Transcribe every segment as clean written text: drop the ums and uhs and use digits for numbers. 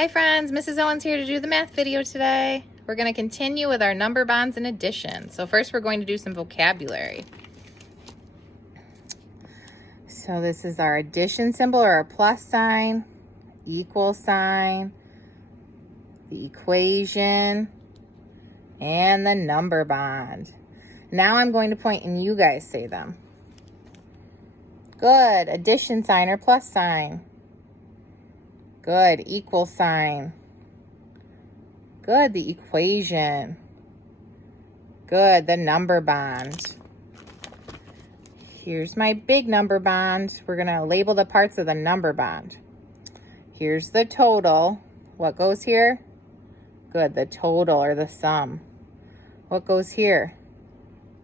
Hi friends, Mrs. Owens here to do the math video today. We're going to continue with our number bonds and addition. So first we're going to do some vocabulary. So this is our addition symbol, or our plus sign, equal sign, the equation, and the number bond. Now I'm going to point and you guys say them. Good. Addition sign or plus sign. Good. Equal sign. Good. The equation. Good. The number bond. Here's my big number bond. We're going to label the parts of the number bond. Here's the total. What goes here? Good. The total or the sum. What goes here?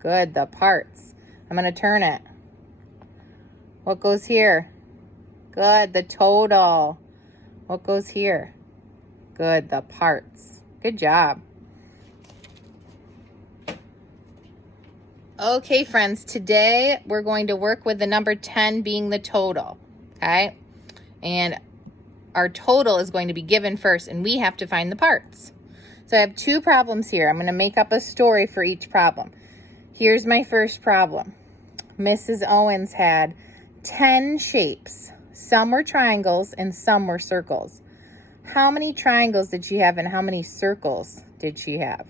Good. The parts. I'm going to turn it. What goes here? Good. The total. What goes here? Good. The parts. Good job. Okay, friends, today we're going to work with the number 10 being the total, okay? And our total is going to be given first, and we have to find the parts. So I have two problems here. I'm going to make up a story for each problem. Here's my first problem. Mrs. Owens had 10 shapes. Some were triangles and some were circles. How many triangles did she have and how many circles did she have?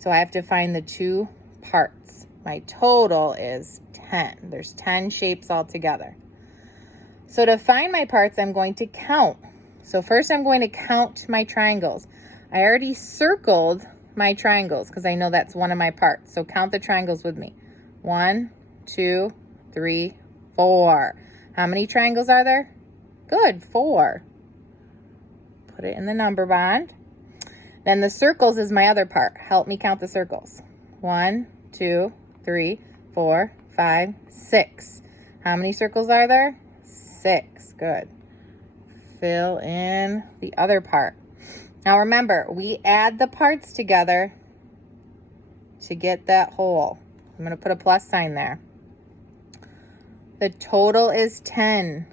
So I have to find the two parts. My total is 10. There's 10 shapes altogether. So to find my parts, I'm going to count. So first I'm going to count my triangles. I already circled my triangles because I know that's one of my parts. So count the triangles with me. 1, 2, 3, 4. How many triangles are there? Good, 4. Put it in the number bond. Then the circles is my other part. Help me count the circles. 1, 2, 3, 4, 5, 6. How many circles are there? 6. Good. Fill in the other part. Now remember, we add the parts together to get that whole. I'm going to put a plus sign there. The total is 10.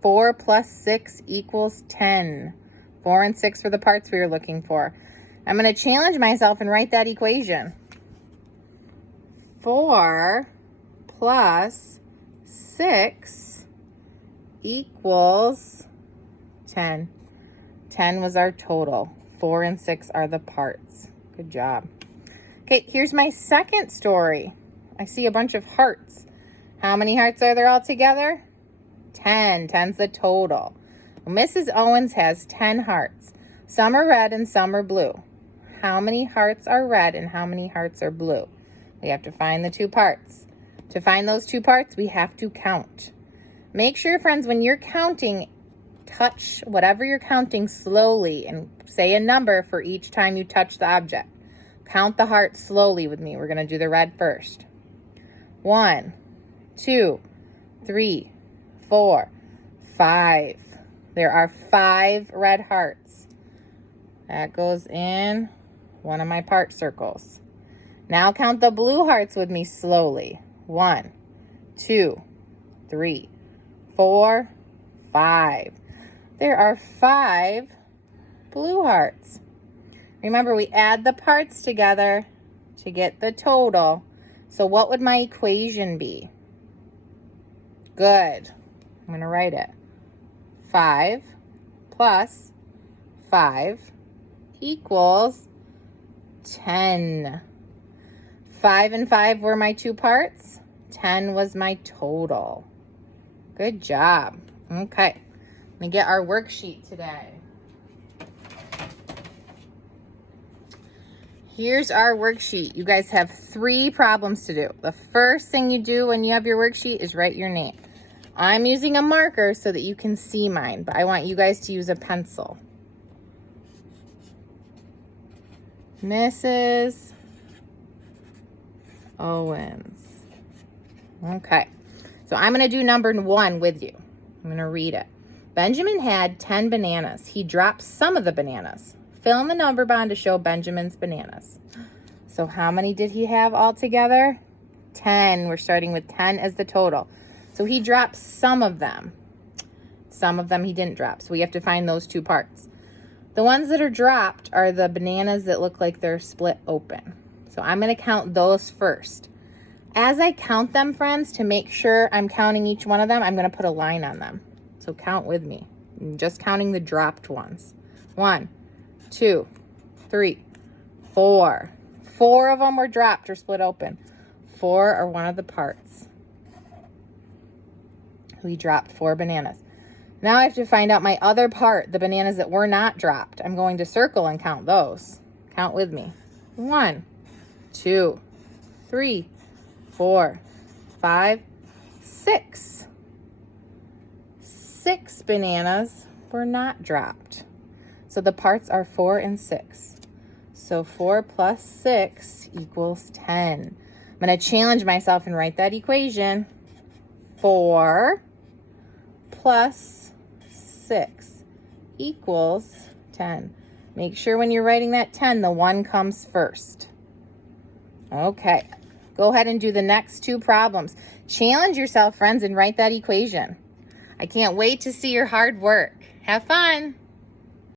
4 plus 6 equals 10. 4 and 6 for the parts we were looking for. I'm going to challenge myself and write that equation. 4 plus 6 equals 10. 10 was our total. 4 and 6 are the parts. Good job. Okay, here's my second story. I see a bunch of hearts. How many hearts are there all together? 10. 10's the total. Mrs. Owens has 10 hearts. Some are red and some are blue. How many hearts are red and how many hearts are blue? We have to find the two parts. To find those two parts, we have to count. Make sure, friends, when you're counting, touch whatever you're counting slowly and say a number for each time you touch the object. Count the hearts slowly with me. We're going to do the red first. 1, 2, 3, 4, 5. There are 5 red hearts. That goes in one of my part circles. Now count the blue hearts with me slowly. 1, 2, 3, 4, 5. There are 5 blue hearts. Remember, we add the parts together to get the total. So what would my equation be? Good. I'm going to write it. 5 plus 5 equals 10. 5 and 5 were my two parts. 10 was my total. Good job. Okay. Let me get our worksheet today. Here's our worksheet. You guys have 3 problems to do. The first thing you do when you have your worksheet is write your name. I'm using a marker so that you can see mine, but I want you guys to use a pencil. Mrs. Owens. Okay. So I'm going to do number 1 with you. I'm going to read it. Benjamin had 10 bananas. He dropped some of the bananas. Fill in the number bond to show Benjamin's bananas. So how many did he have altogether? 10. We're starting with 10 as the total. So he dropped some of them. Some of them he didn't drop. So we have to find those two parts. The ones that are dropped are the bananas that look like they're split open. So I'm going to count those first. As I count them, friends, to make sure I'm counting each one of them, I'm going to put a line on them. So count with me. I'm just counting the dropped ones. 1, 2, 3, 4. 4 of them were dropped or split open. 4 are one of the parts. We dropped 4 bananas. Now I have to find out my other part, the bananas that were not dropped. I'm going to circle and count those. Count with me. 1, 2, 3, 4, 5, 6. 6 bananas were not dropped. So the parts are 4 and 6. So 4 plus 6 equals 10. I'm going to challenge myself and write that equation. 4 plus 6 equals 10. Make sure when you're writing that 10, the 1 comes first. Okay. Go ahead and do the next 2 problems. Challenge yourself, friends, and write that equation. I can't wait to see your hard work. Have fun.